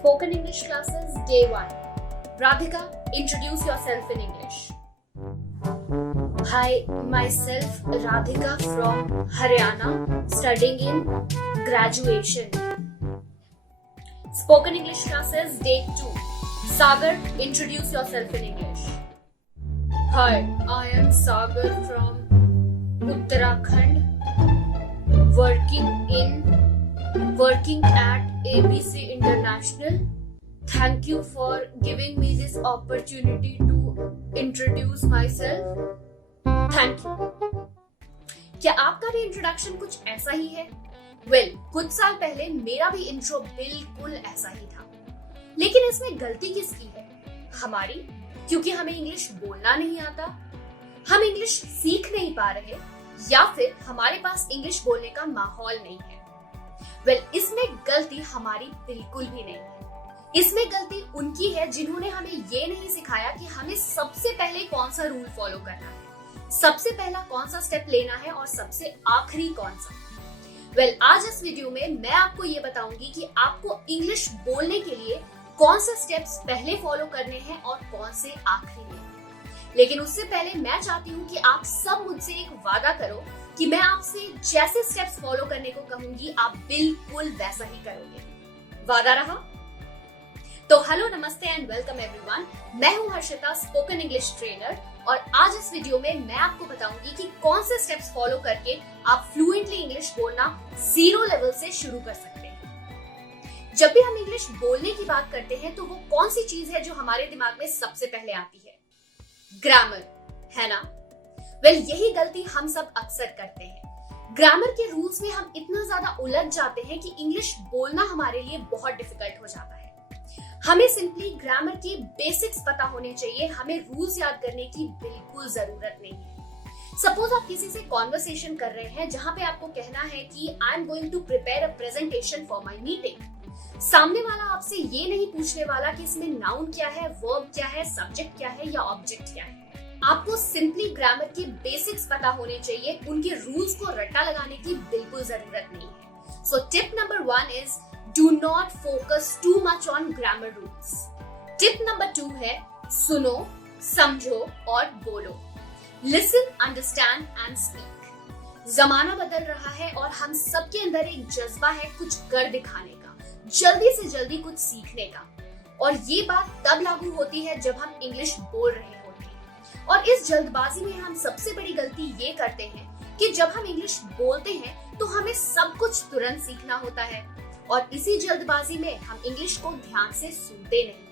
Spoken English classes, day 1. Radhika, introduce yourself in English. Hi, myself Radhika from Haryana, studying in graduation. Spoken English classes, day 2. Sagar, introduce yourself in English. Hi, I am Sagar from Uttarakhand, working at ABC International. Thank you for giving me this opportunity to introduce myself. Thank you. क्या आपका भी introduction कुछ ऐसा ही है? कुछ साल पहले मेरा भी इंट्रो बिल्कुल ऐसा ही था। लेकिन इसमें गलती किसकी है? हमारी, क्योंकि हमें इंग्लिश बोलना नहीं आता, हम इंग्लिश सीख नहीं पा रहे, या फिर हमारे पास इंग्लिश बोलने का माहौल नहीं है। इसमें गलती हमारी बिल्कुल भी नहीं है। इसमें गलती उनकी है जिन्होंने हमें ये नहीं सिखाया कि हमें सबसे पहले कौन सा रूल फॉलो करना है, सबसे पहला कौन सा स्टेप लेना है और सबसे आखिरी कौन सा। आज इस वीडियो में मैं आपको ये बताऊंगी कि आपको इंग्लिश बोलने के लिए कौन से स्टेप्स पहले फॉलो करने हैं और कौन से आखिरी में। लेकिन उससे पहले मैं चाहती हूँ कि आप सब मुझसे एक वादा करो कि मैं आपसे जैसे स्टेप्स फॉलो करने को कहूंगी आप बिल्कुल वैसा ही करोगे। वादा रहा? तो हेलो, नमस्ते एंड वेलकम एवरीवन। मैं हूँ हर्षिता, स्पोकन इंग्लिश ट्रेनर, और आज इस वीडियो में मैं आपको बताऊंगी कि कौन से स्टेप्स फॉलो करके आप फ्लुएंटली इंग्लिश बोलना 0 लेवल से शुरू कर सकते हैं। जब भी हम इंग्लिश बोलने की बात करते हैं तो वो कौन सी चीज है जो हमारे दिमाग में सबसे पहले आती है? ग्रामर, है ना? यही गलती हम सब अक्सर करते हैं। ग्रामर के रूल्स में हम इतना ज्यादा उलझ जाते हैं कि इंग्लिश बोलना हमारे लिए बहुत डिफिकल्ट हो जाता है। हमें सिंपली ग्रामर की बेसिक्स पता होने चाहिए, हमें रूल्स याद करने की बिल्कुल जरूरत नहीं है। सपोज आप किसी से कॉन्वर्सेशन कर रहे हैं जहां पे आपको कहना है कि I am going to prepare a presentation for my meeting. सामने वाला आपसे ये नहीं पूछने वाला कि इसमें नाउन क्या है, वर्ब क्या है, सब्जेक्ट क्या है या ऑब्जेक्ट क्या है। आपको सिंपली ग्रामर की बेसिक्स पता होने चाहिए, उनके रूल्स को रट्टा लगाने की बिल्कुल जरूरत नहीं है। So tip number 1 is do not focus too much on grammar rules. Tip number 2 है सुनो, समझो और बोलो। Listen, understand and speak. जमाना बदल रहा है और हम सबके अंदर एक जज्बा है कुछ कर दिखाने का, जल्दी से जल्दी कुछ सीखने का, और ये बात तब लागू होती है जब हम इंग्लिश बोल रहे होते हैं। और इस जल्दबाजी में हम सबसे बड़ी गलती ये करते हैं कि जब हम इंग्लिश बोलते हैं तो हमें सब कुछ तुरंत सीखना होता है, और इसी जल्दबाजी में हम इंग्लिश को ध्यान से सुनते नहीं हैं।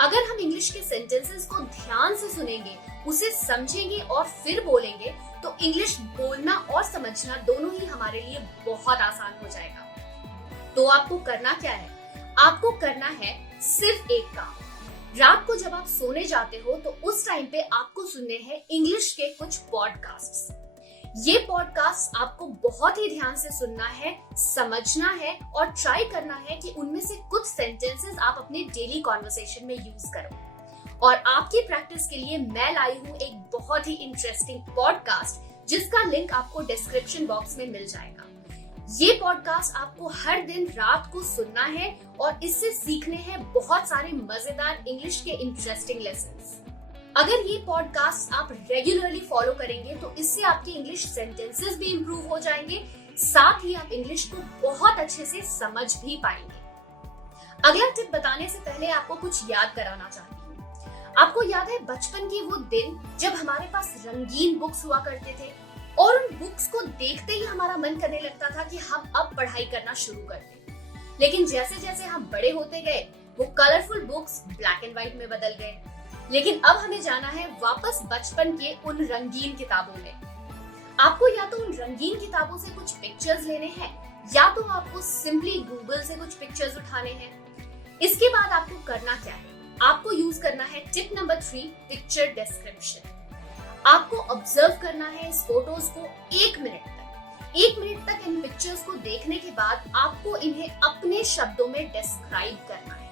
अगर हम इंग्लिश के सेंटेंसेस को ध्यान से सुनेंगे, उसे समझेंगे और फिर बोलेंगे तो इंग्लिश बोलना और समझना दोनों ही हमारे लिए बहुत आसान हो जाएगा। तो आपको करना क्या है? आपको करना है सिर्फ एक काम। रात को जब आप सोने जाते हो तो उस टाइम पे आपको सुनने हैं इंग्लिश के कुछ पॉडकास्ट्स। ये पॉडकास्ट आपको बहुत ही ध्यान से सुनना है, समझना है और ट्राई करना है कि उनमें से कुछ सेंटेंसेस आप अपने डेली कॉन्वर्सेशन में यूज करो। और आपकी प्रैक्टिस के लिए मैं लाई हूँ एक बहुत ही इंटरेस्टिंग पॉडकास्ट जिसका लिंक आपको डिस्क्रिप्शन बॉक्स में मिल जाएगा। ये पॉडकास्ट आपको हर दिन रात को सुनना है और इससे सीखने हैं बहुत सारे मजेदार इंग्लिश के इंटरेस्टिंग लेसन्स। अगर ये पॉडकास्ट आप रेगुलरली फॉलो करेंगे तो इससे आपके इंग्लिश सेंटेंसेस भी इंप्रूव हो जाएंगे, साथ ही आप इंग्लिश को बहुत अच्छे से समझ भी पाएंगे। अगला टिप बताने से पहले आपको कुछ याद कराना चाहती हूँ। आपको याद है बचपन के वो दिन जब हमारे पास रंगीन बुक्स हुआ करते थे और उन बुक्स को देखते ही हमारा मन करने लगता था कि हम अब पढ़ाई करना शुरू कर दें। लेकिन जैसे जैसे हम बड़े होते गए वो colourful books black and white में बदल गए। लेकिन अब हमें जाना है वापस बचपन के उन रंगीन किताबों में। आपको या तो उन रंगीन किताबों से कुछ पिक्चर्स लेने हैं या तो आपको सिंपली गूगल से कुछ पिक्चर्स उठाने हैं। इसके बाद आपको करना क्या है? आपको यूज करना है टिप नंबर 3, पिक्चर डिस्क्रिप्शन। आपको ऑब्जर्व करना है इस फोटोज को 1 मिनट तक। 1 मिनट तक इन पिक्चर्स को देखने के बाद आपको इन्हें अपने शब्दों में डिस्क्राइब करना है।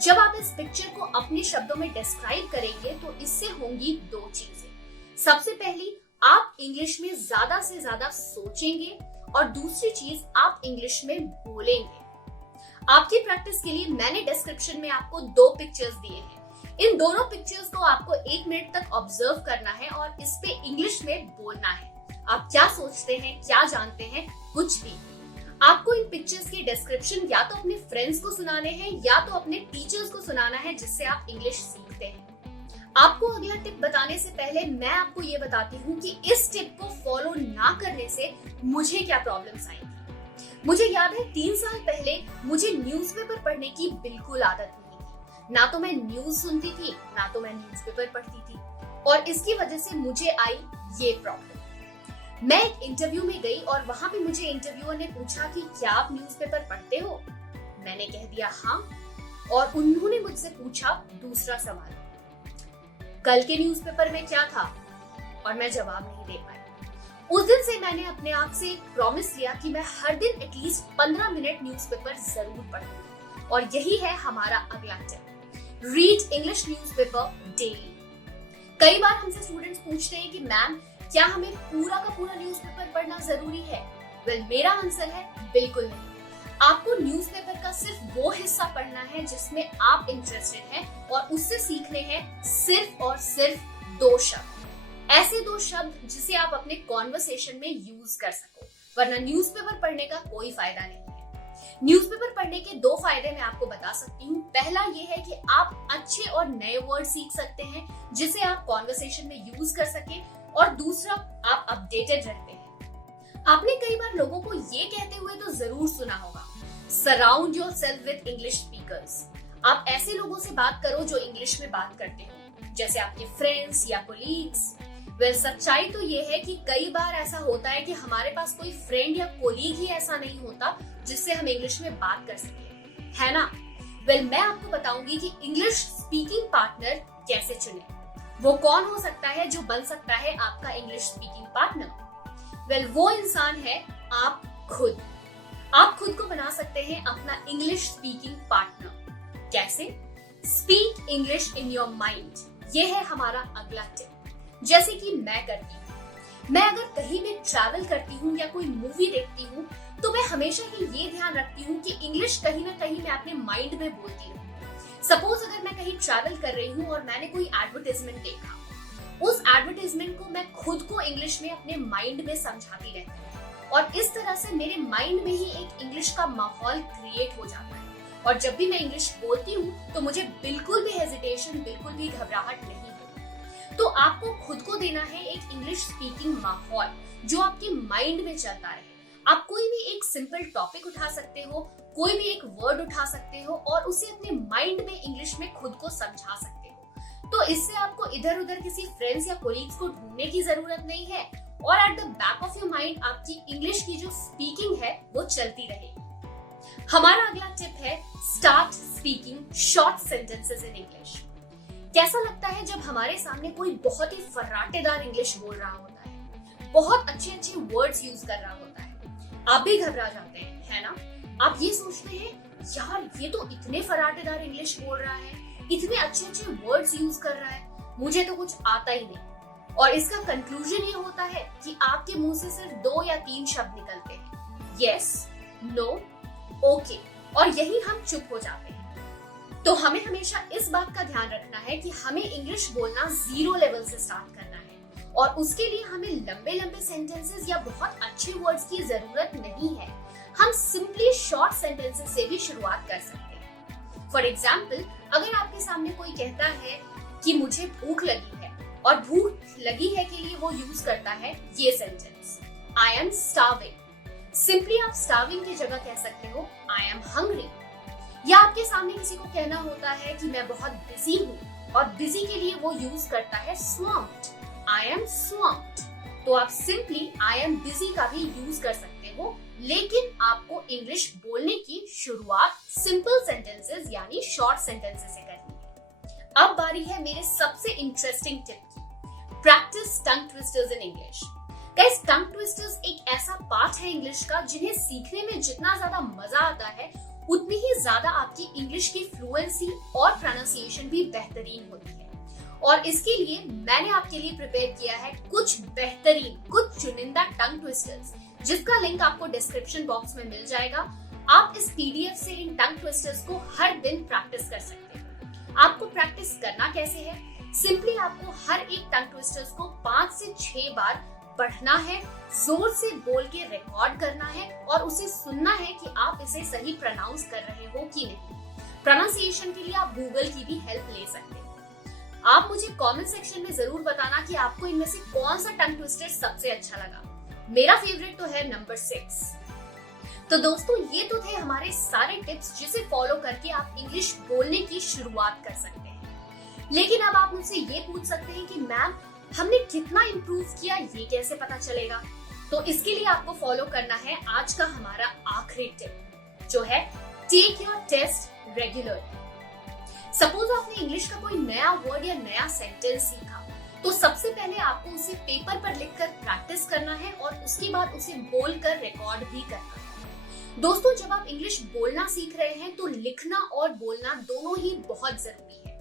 जब आप इस पिक्चर को अपने शब्दों में डिस्क्राइब करेंगे तो इससे होंगी 2 चीजें। सबसे पहली, आप इंग्लिश में ज्यादा से ज्यादा सोचेंगे और दूसरी चीज आप इंग्लिश में बोलेंगे। आपकी प्रैक्टिस के लिए मैंने डिस्क्रिप्शन में आपको 2 पिक्चर्स दिए हैं। इन दोनों पिक्चर्स को आपको 1 मिनट तक ऑब्जर्व करना है और इस पे इंग्लिश में बोलना है। आप क्या सोचते हैं, क्या जानते हैं, कुछ भी। आपको इन पिक्चर्स के डिस्क्रिप्शन या तो अपने फ्रेंड्स को सुनाने हैं या तो अपने टीचर्स को सुनाना है, जिससे आप इंग्लिश सीखते हैं। आपको अगला टिप बताने से पहले मैं आपको ये बताती हूँ कि इस टिप को फॉलो ना करने से मुझे क्या प्रॉब्लम्स आई थी। मुझे याद है 3 साल पहले मुझे न्यूज़पेपर पढ़ने की बिल्कुल आदत नहीं थी। ना तो मैं न्यूज सुनती थी, ना तो मैं न्यूज़पेपर पढ़ती थी, और इसकी वजह से मुझे आई ये प्रॉब्लम। मैं एक इंटरव्यू में गई और वहां पे मुझे इंटरव्यूअर ने पूछा कि क्या आप न्यूज़पेपर पढ़ते हो? मैंने कह दिया हाँ, और उन्होंने मुझसे पूछा दूसरा सवाल, कल के न्यूज़पेपर में क्या था? और मैं जवाब नहीं दे पाई। उस दिन से मैंने अपने आप से प्रॉमिस लिया कि मैं हर दिन एटलीस्ट 15 मिनट न्यूज़पेपर जरूर पढ़ूंगी। और यही है हमारा अगला tip, read English newspaper daily. कई बार हमसे स्टूडेंट्स पूछते हैं कि मैम क्या हमें पूरा का पूरा न्यूज़पेपर पढ़ना जरूरी है? वेल, मेरा आंसर है बिल्कुल नहीं। आपको न्यूज़पेपर का सिर्फ वो हिस्सा पढ़ना है जिसमें आप इंटरेस्टेड हैं, और उससे सीखने हैं सिर्फ और सिर्फ 2 शब्द। ऐसे 2 शब्द जिसे आप अपने कॉन्वर्सेशन में यूज कर सको, वरना न्यूज़पेपर पढ़ने का कोई फायदा नहीं है। न्यूज़पेपर पढ़ने के 2 फायदे मैं आपको बता सकती हूँ। पहला ये है कि आप अच्छे और नए वर्ड सीख सकते हैं जिसे आप कॉन्वर्सेशन में यूज कर सके, और दूसरा आप अपडेटेड रहते हैं। आपने कई बार लोगों को ये कहते हुए तो जरूर सुना होगा, surround yourself with English speakers. आप ऐसे लोगों से बात करो जो इंग्लिश में बात करते हो, जैसे आपके फ्रेंड्स या कोलीग्स। वेल, सच्चाई तो ये है कि कई बार ऐसा होता है कि हमारे पास कोई फ्रेंड या कोलीग ही ऐसा नहीं होता जिससे हम इंग्लिश में बात कर सके, है ना? वेल, मैं आपको बताऊंगी कि इंग्लिश स्पीकिंग पार्टनर कैसे चुने। वो कौन हो सकता है जो बन सकता है आपका इंग्लिश स्पीकिंग पार्टनर? वेल, वो इंसान है आप खुद। आप खुद को बना सकते हैं अपना इंग्लिश स्पीकिंग पार्टनर। कैसे? Speak English in your mind. ये है हमारा अगला टिप। जैसे कि मैं करती हूँ, मैं अगर कहीं भी ट्रैवल करती हूँ या कोई मूवी देखती हूँ तो मैं हमेशा ही ये ध्यान रखती हूँ कि इंग्लिश कहीं ना कहीं मैं अपने माइंड में बोलती रहूँ। सपोज अगर मैं कहीं ट्रैवल कर रही हूँ और मैंने कोई एडवर्टाइजमेंट देखा, उस एडवर्टाइजमेंट को मैं खुद को इंग्लिश में अपने माइंड में समझाती रहती हूँ, और इस तरह से मेरे माइंड में ही एक इंग्लिश का माहौल क्रिएट हो जाता है। और जब भी मैं इंग्लिश बोलती हूँ तो मुझे बिल्कुल भी हेजिटेशन, बिल्कुल भी घबराहट नहीं होती। तो आपको खुद को देना है एक इंग्लिश स्पीकिंग माहौल जो आपके माइंड में चलता रहे। आप कोई भी एक सिंपल टॉपिक उठा सकते हो, कोई भी एक वर्ड उठा सकते हो और उसे अपने माइंड में इंग्लिश में खुद को समझा सकते हो। तो इससे आपको इधर उधर किसी फ्रेंड्स या कोलीग्स को ढूंढने की जरूरत नहीं है, और at the back of your mind आपकी इंग्लिश की जो स्पीकिंग है वो चलती रहेगी। हमारा अगला टिप है start speaking short sentences in English. कैसा लगता है जब हमारे सामने कोई बहुत ही फर्राटेदार इंग्लिश बोल रहा होता है, बहुत अच्छे वर्ड्स यूज कर रहा होता है, आप भी घबरा जाते हैं, है ना? आप ये सोचते हैं यार ये तो इतने फर्राटेदार इंग्लिश बोल रहा है, इतने अच्छे वर्ड्स यूज कर रहा है, मुझे तो कुछ आता ही नहीं। और इसका कंक्लूजन ये होता है कि आपके मुंह से सिर्फ 2 या 3 शब्द निकलते हैं, यस, नो, ओके, और यही हम चुप हो जाते हैं। तो हमें हमेशा इस बात का ध्यान रखना है कि हमें इंग्लिश बोलना 0 लेवल से स्टार्ट करना है, और उसके लिए हमें लंबे लंबे सेंटेंसेस या बहुत अच्छे वर्ड्स की जरूरत नहीं है। हम सिंपली शॉर्ट सेंटेंसेस से भी शुरुआत कर सकते हैं। फॉर एग्जाम्पल, अगर आपके सामने कोई कहता है कि मुझे भूख लगी है, और भूख लगी है के लिए वो यूज करता है ये sentence, I am starving. Simply आप स्टार्विंग की जगह कह सकते हो आई एम हंग्री। या आपके सामने किसी को कहना होता है कि मैं बहुत बिजी हूँ, और बिजी के लिए वो यूज करता है स्वाम्प्ड, आई एम स्वाम्प्ड। तो आप सिंपली आई एम बिजी का भी यूज कर सकते हो, लेकिन आपको इंग्लिश बोलने की शुरुआत सिंपल सेंटेंसेस यानी शॉर्ट सेंटेंसेस से करनी है। अब बारी है मेरे सबसे इंटरेस्टिंग टिप की, practice tongue twisters in English. Guys, tongue twisters एक ऐसा पार्ट है इंग्लिश का जिन्हें सीखने में जितना ज्यादा मजा आता है उतनी ही ज्यादा आपकी इंग्लिश की फ्लुएंसी और प्रोनाउंसिएशन भी बेहतरीन होती है। और इसके लिए मैंने आपके लिए प्रिपेयर किया है कुछ बेहतरीन, कुछ चुनिंदा टंग ट्विस्टर्स, जिसका लिंक आपको डिस्क्रिप्शन बॉक्स में मिल जाएगा। आप इस PDF से इन टंग ट्विस्टर्स को हर दिन प्रैक्टिस कर सकते हैं। आपको प्रैक्टिस करना कैसे है? सिंपली आपको हर एक टंग ट्विस्टर्स को 5 से 6 बार पढ़ना है, जोर से बोल के रिकॉर्ड करना है और उसे सुनना है कि आप इसे सही प्रोनाउंस कर रहे हो कि नहीं। प्रोनाउंसिएशन के लिए आप गूगल की भी हेल्प ले सकते हैं। आप मुझे कमेंट सेक्शन में जरूर बताना कि आपको इनमें से कौन सा टंग ट्विस्टर सबसे अच्छा लगा। मेरा फेवरेट तो है नंबर 6। तो दोस्तों, ये तो थे हमारे सारे टिप्स जिसे फॉलो करके आप इंग्लिश बोलने की शुरुआत कर सकते हैं। लेकिन अब आप मुझसे ये पूछ सकते हैं कि मैम, हमने कितना इम्प्रूव किया, ये कैसे पता चलेगा? तो इसके लिए आपको फॉलो करना है आज का हमारा आखिरी टिप, जो है take your test regularly. Suppose आपने इंग्लिश का कोई नया वर्ड या नया सेंटेंस सीखा, तो सबसे पहले आपको उसे पेपर पर लिखकर प्रैक्टिस करना है और उसके बाद उसे बोलकर रिकॉर्ड भी करना है। दोस्तों, जब आप इंग्लिश बोलना सीख रहे हैं तो लिखना और बोलना दोनों ही बहुत जरूरी है।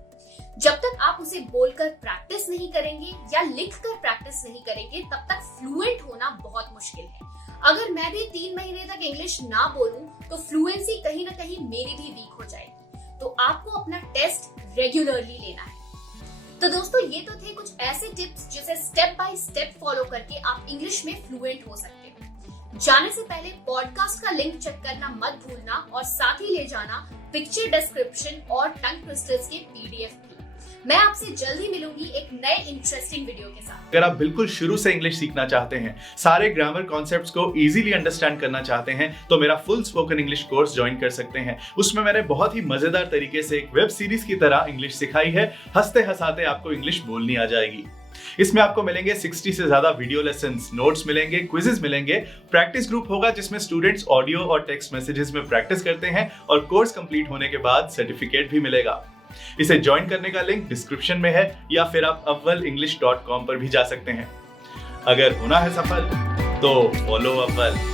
जब तक आप उसे बोलकर प्रैक्टिस नहीं करेंगे या लिखकर प्रैक्टिस नहीं करेंगे, तब तक फ्लुएंट होना बहुत मुश्किल है। अगर मैं भी 3 महीने तक इंग्लिश ना बोलूं, तो फ्लुएंसी कहीं ना कहीं मेरी भी वीक हो जाएगी। तो आपको अपना टेस्ट रेगुलरली लेना है। तो दोस्तों, ये तो थे कुछ ऐसे टिप्स जिसे स्टेप बाय स्टेप फॉलो करके आप इंग्लिश में फ्लुएंट हो सकते हैं। जाने से पहले पॉडकास्ट का लिंक चेक करना मत भूलना और साथ ही ले जाना पिक्चर डिस्क्रिप्शन और टंग ट्विस्टर्स के PDF भी। मैं आपसे जल्दी मिलूंगी एक नए इंटरेस्टिंग वीडियो के साथ। अगर आप बिल्कुल शुरू से इंग्लिश सीखना चाहते हैं, सारे ग्रामर कॉन्सेप्ट्स को इजीली अंडरस्टैंड करना चाहते हैं, तो मेरा full spoken English course join कर सकते हैं। उसमें मैंने बहुत ही मजेदार तरीके से एक वेब सीरीज की तरह इंग्लिश सिखाई है। हंसते हंसाते आपको इंग्लिश बोलनी आ जाएगी। इसमें आपको मिलेंगे 60 से ज्यादा वीडियो लेसन्स, नोट्स मिलेंगे, क्विजेस मिलेंगे, प्रैक्टिस ग्रुप होगा जिसमें स्टूडेंट्स ऑडियो और टेक्स्ट मैसेजेस में प्रैक्टिस करते हैं और कोर्स कंप्लीट होने के बाद सर्टिफिकेट भी मिलेगा। इसे ज्वाइन करने का लिंक डिस्क्रिप्शन में है या फिर आप avvalenglish.com पर भी जा सकते हैं। अगर होना है सफल तो फॉलो अव्वल।